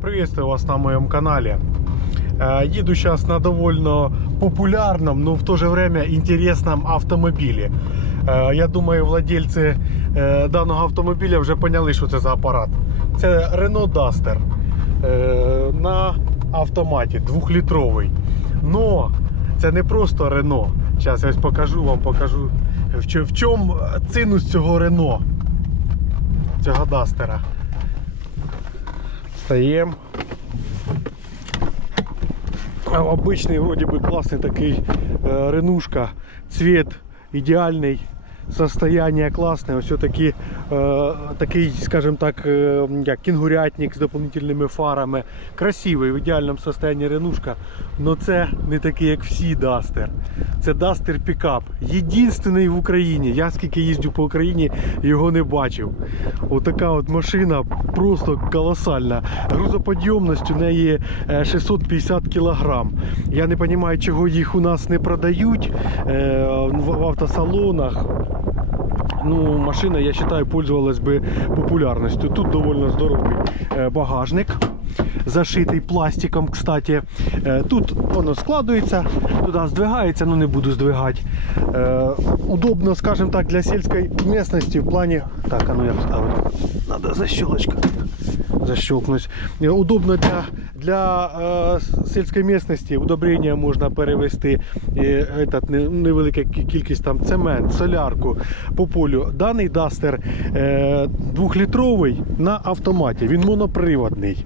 Приветствую вас на моем канале. Э, Еду сейчас на довольно популярном, но в то же время интересном автомобиле. Е, Я думаю, владельці е, даного автомобіля вже поняли, що це за апарат. Це Renault Duster на автоматі, двохлітровий. Но це не просто Renault. Зараз я покажу вам, покажу в чому, цінність цього Renault. Цього Дастера. Встаємо. А, вроде бы классный такой э, е, ренушка. Цвет ідеальний, состояние класне. Ось такі, е, такий, скажімо так, е, як кінгурятник з дополнительними фарами. Красивий, в ідеальному состоянні ренушка. Но це не такий, як всі Дастер. Це Дастер пікап. Єдинственний в Україні. Я скільки їздю по Україні, його не бачив. Отака от машина просто колосальна. Грузоподйомність у неї е, 650 кг. Я не розумію, чого їх у нас не продають е, в автосалонах. Ну, машина, я вважаю, пользовалась би популярністю. Тут доволі здоровий е, багажник, зашитий пластиком, кстати. Е, Тут воно складується, туди здвигається, ну не буду здвигати. Е, Удобно, скажімо так, для сільської місцевості в плані. Так, а ну як ставити? Надо защелочка. Защелкнуть. Удобно для, для э, сільської місцевості. Удобрення можна перевести. э, этот, не- невелика кількість там цемент, солярку по полю. Даний дастер э, двохлітровий на автоматі. Він моноприводний.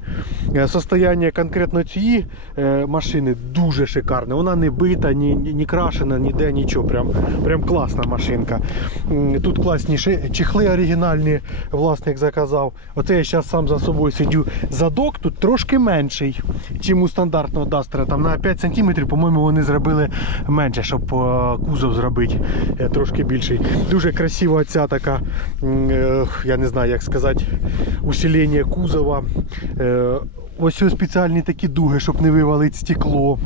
Е, Состояння конкретно цієї е, машини дуже шикарне. Вона не бита, ні, ні, крашена, ніде нічого. Прям, прям класна машинка. Тут класні чехли оригінальні, власник заказав. Оце я зараз сам за собою сидю. Задок тут трошки менший, ніж у стандартного дастера. Там на 5 см, по-моєму, вони зробили менше, щоб е, кузов зробити трошки більший. Дуже красива ця така, я не знаю, як сказати, усилення кузова. Ось ось спеціальні такі дуги, щоб не вивалити стекло.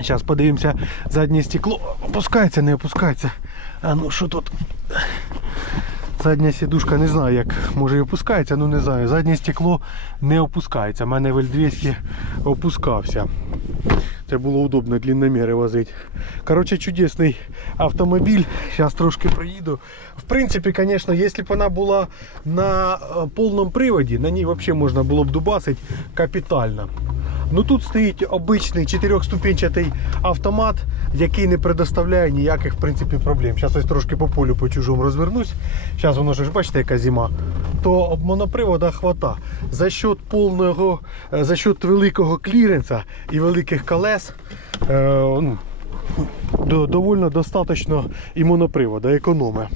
Зараз подивимося, заднє стекло опускається, не опускається. А ну що тут? Задня сідушка не знаю, як може і опускається, ну не знаю. Заднє стекло не опускається. У мене в L200 опускався. Це було удобно длинноміри возити. Коротше, чудесний автомобіль. Зараз трошки приеду. В принципі, звісно, якщо б вона була на полном повному приводі, на ній взагалі можна було б дубасити капітально. Ну тут стоїть обичний чотирьохступенчатий автомат, який не предоставляє ніяких в принципі, проблем. Зараз ось трошки по полю по чужому розвернусь. Зараз воно ж бачите, яка зима. То монопривода хвата. За счет повного, е, за счет великого кліренса і великих колес. Е, ну, до- довольно достаточно і монопривода, економи.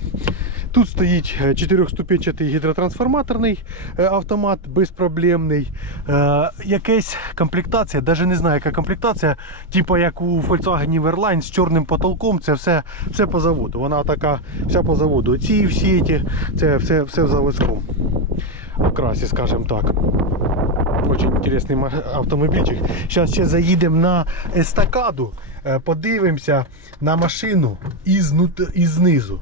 Тут стоїть е, чотирьохступенчатий гідротрансформаторний е, автомат безпроблемний. Е, якась комплектація, навіть не знаю, яка комплектація, типу як у Volkswagen Everline з чорним потолком, це все, все по заводу. Вона така вся по заводу. Ці всі ці, це все, все в заводському окрасі, скажімо так. Очень інтересний ма- автомобільчик. Зараз ще заїдемо на естакаду, е, подивимося на машину із, із знизу.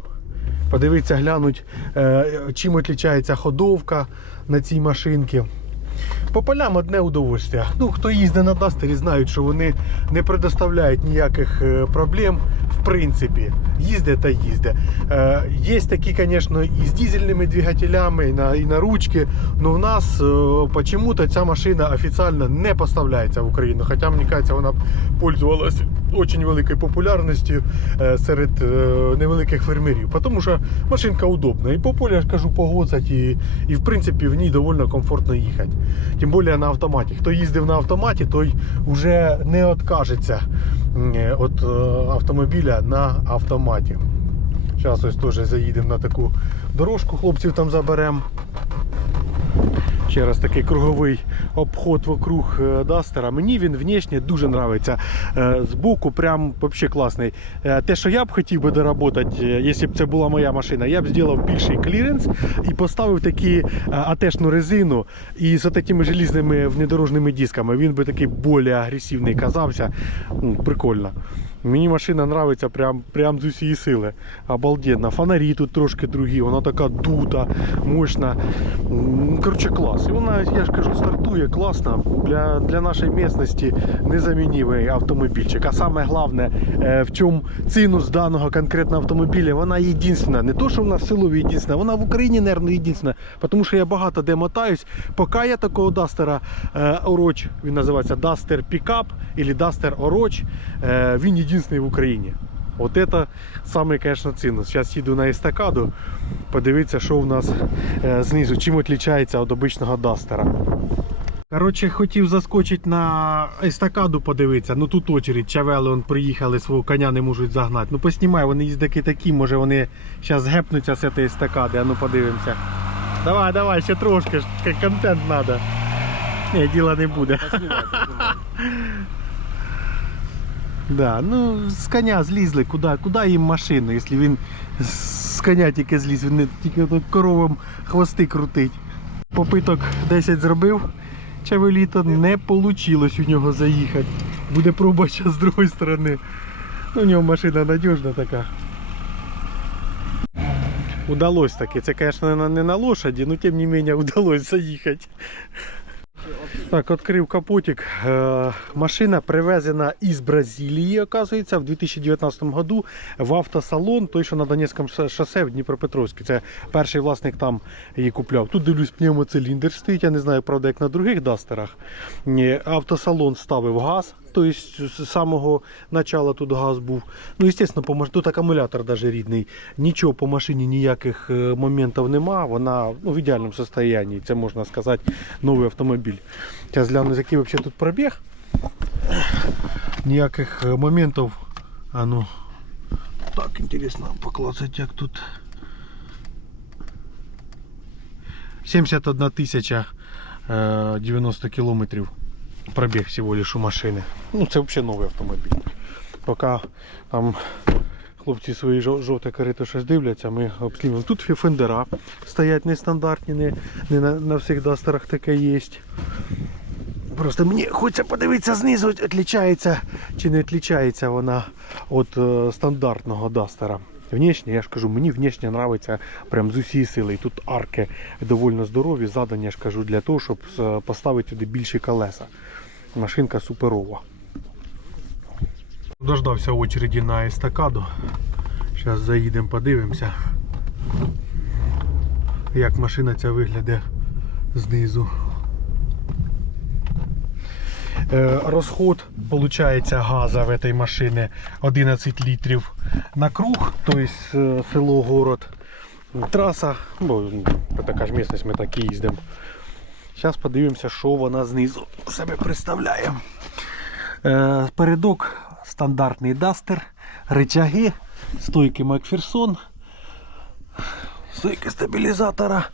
Подивитися, глянуть, е, чим відрізняється ходовка на цій машинці. По полям одне удовольствие. Ну, хто їздить на Дастері, знають, що вони не предоставляють ніяких е, проблем. В принципі, їздить та їздить. Е, є такі, звісно, і з дизельними двигателями, і на, і на ручки. але в нас чому-то ця машина офіційно не поставляється в Україну. Хоча, мені кажеться, вона пользувалася дуже великою популярністю е, серед е, невеликих фермерів. Тому що машинка удобна. І по полю, я кажу, погоцать, і, і в принципі в ній доволі комфортно їхати. Тим більше на автоматі. Хто їздив на автоматі, той вже не відкажеться від автомобіля на автоматі. Зараз ось теж заїдемо на таку дорожку, хлопців там заберемо. Ще раз такий круговий обход вокруг е, Дастера. Мені він внешне дуже подобається. Збоку прям вообще класний. Е, Те, що я б хотів би доработати, е, якщо б це була моя машина, я б зробив більший кліренс і поставив такі атешну резину і з такими желізними внедорожними дисками. Він би такий більш агресивний казався. Ну, Прикольно. Мені машина нравиться прям, прям з усієї сили. Обалденно. Фонарі тут трошки другі, вона така дута, мощна. Коротше, клас. І вона, я ж кажу, стартує класно. Для, для нашої місцевості незамінний автомобільчик. А саме головне, е, в чому цінус даного конкретного автомобіля, вона єдинственна. Не то, що в нас в селові єдинственна, вона в Україні, мабуть, єдинственна. Тому що я багато де мотаюсь. Поки я такого Дастера е, Ороч, він називається Duster Pickup або Oroch, е, він єдиний в Україні. От це саме, звісно, цінність. Зараз їду на естакаду, подивитися, що в нас е, знизу, чим відрізняється від обичного Дастера. Коротше, хотів заскочити на естакаду подивитися. Ну тут очередь, чавели он приїхали, свого коня не можуть загнати. Ну поснімай, вони їздаки такі, може вони зараз гепнуться з цієї естакади, а ну подивимося. Давай, давай, ще трошки, контент треба. Ні, діла не буде. Да, ну з коня злізли, куди, куди їм машину, якщо він з коня тільки зліз, він не тільки коровам хвости крутить. Попиток 10 зробив, чавеліто не вийшло у нього заїхати. Буде проба зараз з другої сторони. Ну, у нього машина надіжна така. Удалось таки. Це, звісно, не- на лошаді, але тим не менше вдалося заїхати. Так, відкрив капотик. Е, Машина привезена із Бразилії, оказується, в 2019 году в автосалон, той, що на Донецькому шосе в Дніпропетровську. Це перший власник там її купляв. Тут дивлюсь, пневмоциліндр стоїть. Я не знаю, правда, як на других дастерах. Автосалон ставив газ. Тобто з самого початку тут газ був. Ну, звісно, тут акумулятор навіть рідний. Нічого по машині, ніяких е, моментів нема. Вона ну, в ідеальному стані. Це можна сказати, новий автомобіль. Зараз гляну, який взагалі тут пробіг. Ніяких е, моментів. А ну. Так, інтересно поклацати, як тут. 71 тисяча е, 90 кілометрів пробіг всього лиш у машини. Ну це взагалі новий автомобіль. Поки там хлопці свої жов- жовте корито щось дивляться, ми обслідуємо. Тут фендера стоять нестандартні, не, не на, на всіх дастерах таке є. Просто мені хочеться подивитися знизу, відрізняється чи не відрізняється вона від е, стандартного дастера. Внешне, я ж кажу, мені внешне подобається прям з усієї сили. І тут арки доволі здорові, задані, я ж кажу, для того, щоб е, поставити туди більші колеса. Машинка суперова. Дождався очереді на естакаду. Зараз заїдемо, подивимося, як машина ця виглядає знизу. Е, Розход виходить газа в этой машині 11 літрів на круг, тобто село, город. Траса, бо така ж місцевість, ми так і їздимо. Зараз подивимося, що вона знизу себе представляє. Е, Передок стандартний дастер, рычаги, стойки Макферсон, стойки стабілізатора,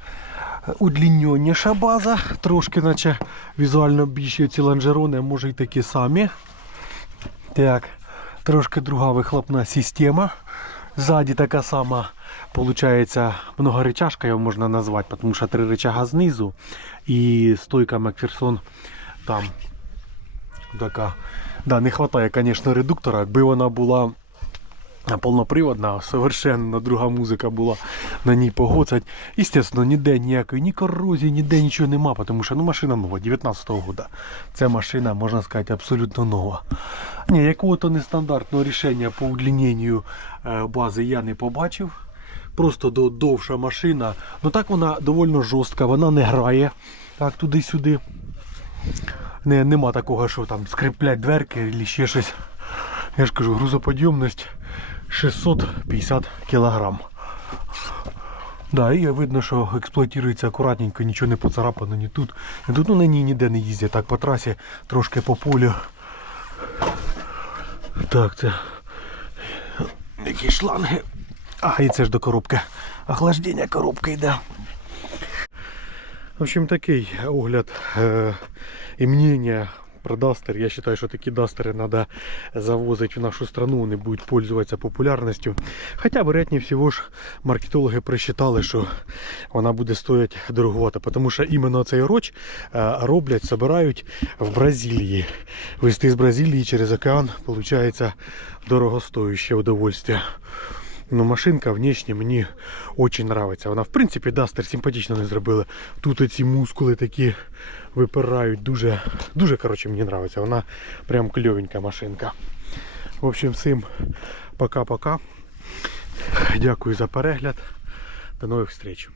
удліненіша база, трошки наче візуально більші ці лонжерони, може й такі самі. Так, трошки друга вихлопна система. Ззаді така сама, получається, многорычажка його можна назвати, тому що три рычага знизу і стойка Макферсон там така. Да, не вистачає, звісно, редуктора. Якби вона була повноприводна, совершенно друга музика була на ній погоцать. Естественно, ніде ніякої ні корозії, ніде нічого нема, тому що ну, машина нова, 19-го года. Ця машина, можна сказати, абсолютно нова. Ні, якого-то нестандартного рішення по удліненню е, бази я не побачив. Просто довша машина. Ну так вона доволі жорстка, вона не грає. Так, туди-сюди. Не, нема такого, що там скриплять дверки або ще щось. Я ж кажу, грузоподйомність 650 кг. Да, і видно, що експлуатується акуратненько, нічого не поцарапано ні тут. Ні тут ну, на ніде не їздять. Так по трасі, трошки по полю. Так, це. Які шланги. А, і це ж до коробки. Охлаждення коробки йде. В общем, такий огляд е, і мнення про Дастер. Я вважаю, що такі Дастери треба завозити в нашу страну, вони будуть пользуватися популярністю. Хоча, вероятні всього ж, маркетологи просчитали, що вона буде стоїти дороговато, тому що іменно цей роч роблять, збирають в Бразилії. Везти з Бразилії через океан, виходить, дорогостояще удовольствие. Ну, машинка внешне мені дуже подобається. Вона, в принципі, Дастер симпатично не зробили. Тут оці мускули такі випирають. Дуже, дуже коротше, мені подобається. Вона прям кльовенька машинка. В общем, всім пока-пока. Дякую за перегляд. До нових встреч.